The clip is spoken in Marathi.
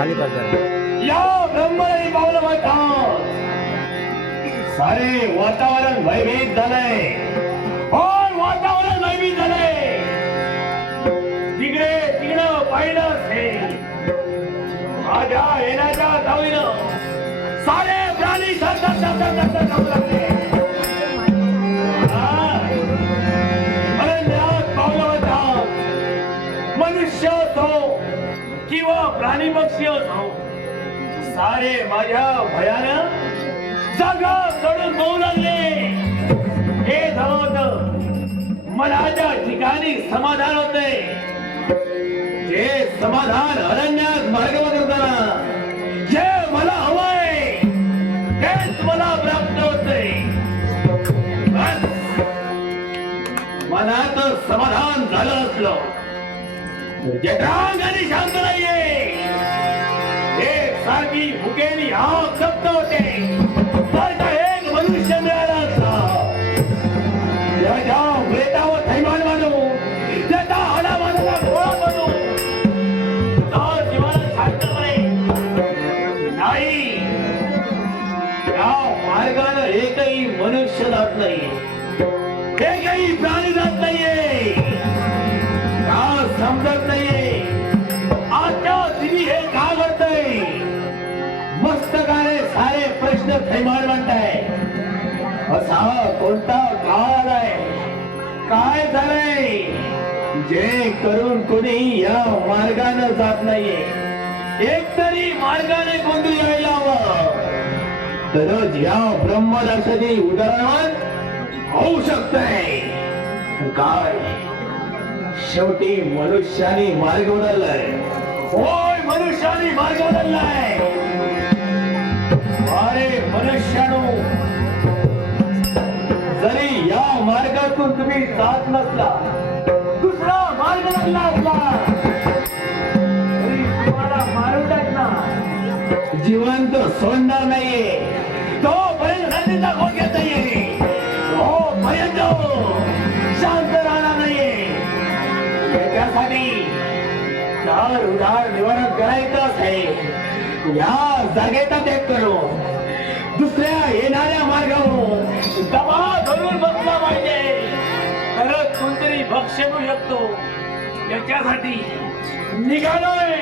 खाली करतात या पावलं वातावरण भयभीत झालंय. पण वातावरण भयभीत झालंय. तिकडे तिकडं पाहिलं हे माझ्या येण्याच्या धावीनं सारे प्राणी धर धर धर धर लागले किंवा प्राणी पक्षी. असो सारे माझ्या भयानं जागा चढून जाऊ लागले. हे झालं मनाच्या ठिकाणी समाधान होते. जे समाधान अरण्यात मार्ग करताना जे मला हवंय तेच मला प्राप्त होते. मनात समाधान झालं असलं. जटांग आणि शांत नाहीये एक सारखी भुकेली हा शब्द होते तर एक मनुष्य मिळाला असता। थैमान मानू मानाला गोळा तर जीवाला नाही। या मार्गाला एकही मनुष्य जात नाही एकही प्राणी जात नाहीये। समजत नाहीये आजच्या स्थिती हे का घडतंय मस्तकाने सारे प्रश्न थैमान म्हणताय असा कोणता काळ आलाय काय झालंय? जे करून कोणी या मार्गाने जात नाहीये. एक तरी मार्गाने कोणती यायला हवं. तरच या ब्रह्मदर्शनी उदाहरण होऊ शकतंय. काय? शेवटी मनुष्याने मार्ग बदललाय. होय मनुष्याने मार्ग बदललाय. अरे मनुष्यानो जरी या मार्गातून तुम्ही जात नसला दुसरा मार्ग लागला असला तरी तुम्हाला मारून टाकणार. जिवंत सोडणार नाहीये. त्याच्यासाठी चार उधार निवारण करायचं आहे या जागेचा त्याग करू. दुसऱ्या येणाऱ्या मार्गावर दबा धरून बसला पाहिजे. तरच कोणतरी भक्ष मिळू शकतो. याच्यासाठी निघालोय.